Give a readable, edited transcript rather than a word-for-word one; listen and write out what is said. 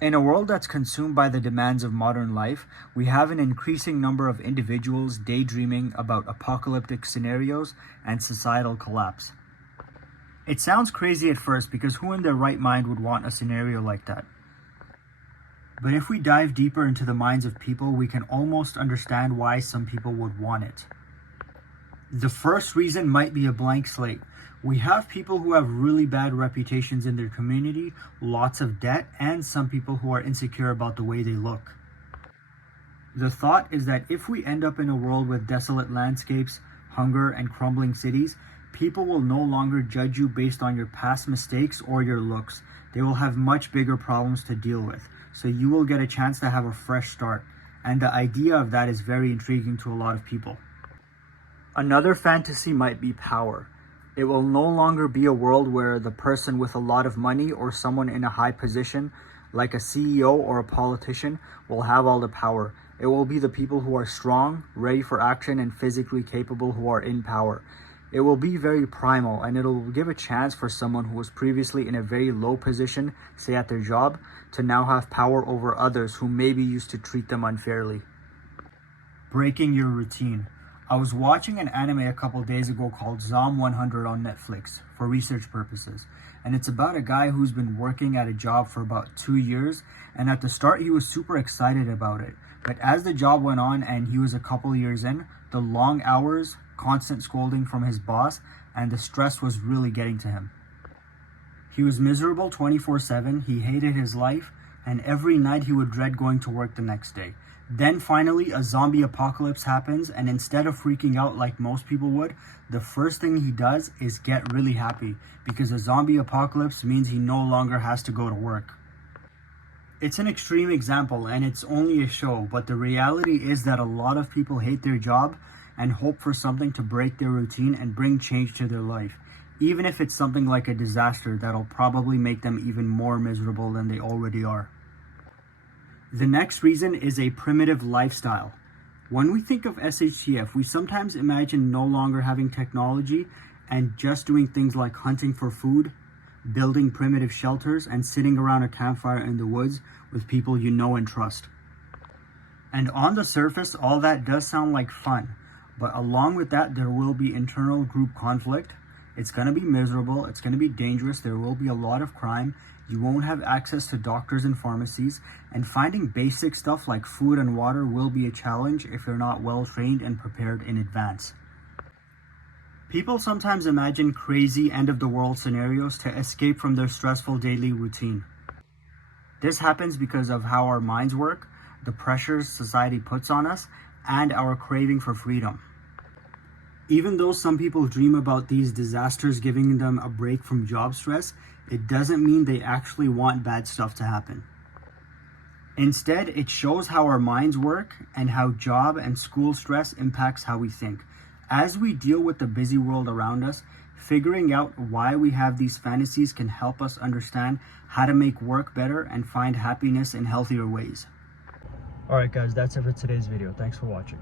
In a world that's consumed by the demands of modern life, we have an increasing number of individuals daydreaming about apocalyptic scenarios and societal collapse. It sounds crazy at first because who in their right mind would want a scenario like that? But if we dive deeper into the minds of people, we can almost understand why some people would want it. The first reason might be a blank slate. We have people who have really bad reputations in their community, lots of debt, and some people who are insecure about the way they look. The thought is that if we end up in a world with desolate landscapes, hunger, and crumbling cities, people will no longer judge you based on your past mistakes or your looks. They will have much bigger problems to deal with, so you will get a chance to have a fresh start. And the idea of that is very intriguing to a lot of people. Another fantasy might be power. It will no longer be a world where the person with a lot of money or someone in a high position, like a CEO or a politician, will have all the power. It will be the people who are strong, ready for action, and physically capable who are in power. It will be very primal, and it'll give a chance for someone who was previously in a very low position, say at their job, to now have power over others who maybe used to treat them unfairly. Breaking your routine. I was watching an anime a couple days ago called Zom 100 on Netflix for research purposes, and it's about a guy who's been working at a job for about 2 years, and at the start he was super excited about it, but as the job went on and he was a couple years in, the long hours, constant scolding from his boss, and the stress was really getting to him. He was miserable 24/7, he hated his life, and every night he would dread going to work the next day. Then finally a zombie apocalypse happens, and instead of freaking out like most people would, the first thing he does is get really happy because a zombie apocalypse means he no longer has to go to work. It's an extreme example and it's only a show, but the reality is that a lot of people hate their job and hope for something to break their routine and bring change to their life, even if it's something like a disaster that'll probably make them even more miserable than they already are. The next reason is a primitive lifestyle. When we think of shtf, we sometimes imagine no longer having technology and just doing things like hunting for food, building primitive shelters, and sitting around a campfire in the woods with people you know and trust. And on the surface, all that does sound like fun, but along with that, there will be internal group conflict. It's going to be miserable, it's going to be dangerous, there will be a lot of crime, you won't have access to doctors and pharmacies, and finding basic stuff like food and water will be a challenge if you're not well trained and prepared in advance. People sometimes imagine crazy end-of-the-world scenarios to escape from their stressful daily routine. This happens because of how our minds work, the pressures society puts on us, and our craving for freedom. Even though some people dream about these disasters giving them a break from job stress, it doesn't mean they actually want bad stuff to happen. Instead, it shows how our minds work and how job and school stress impacts how we think. As we deal with the busy world around us, figuring out why we have these fantasies can help us understand how to make work better and find happiness in healthier ways. Alright guys, that's it for today's video. Thanks for watching.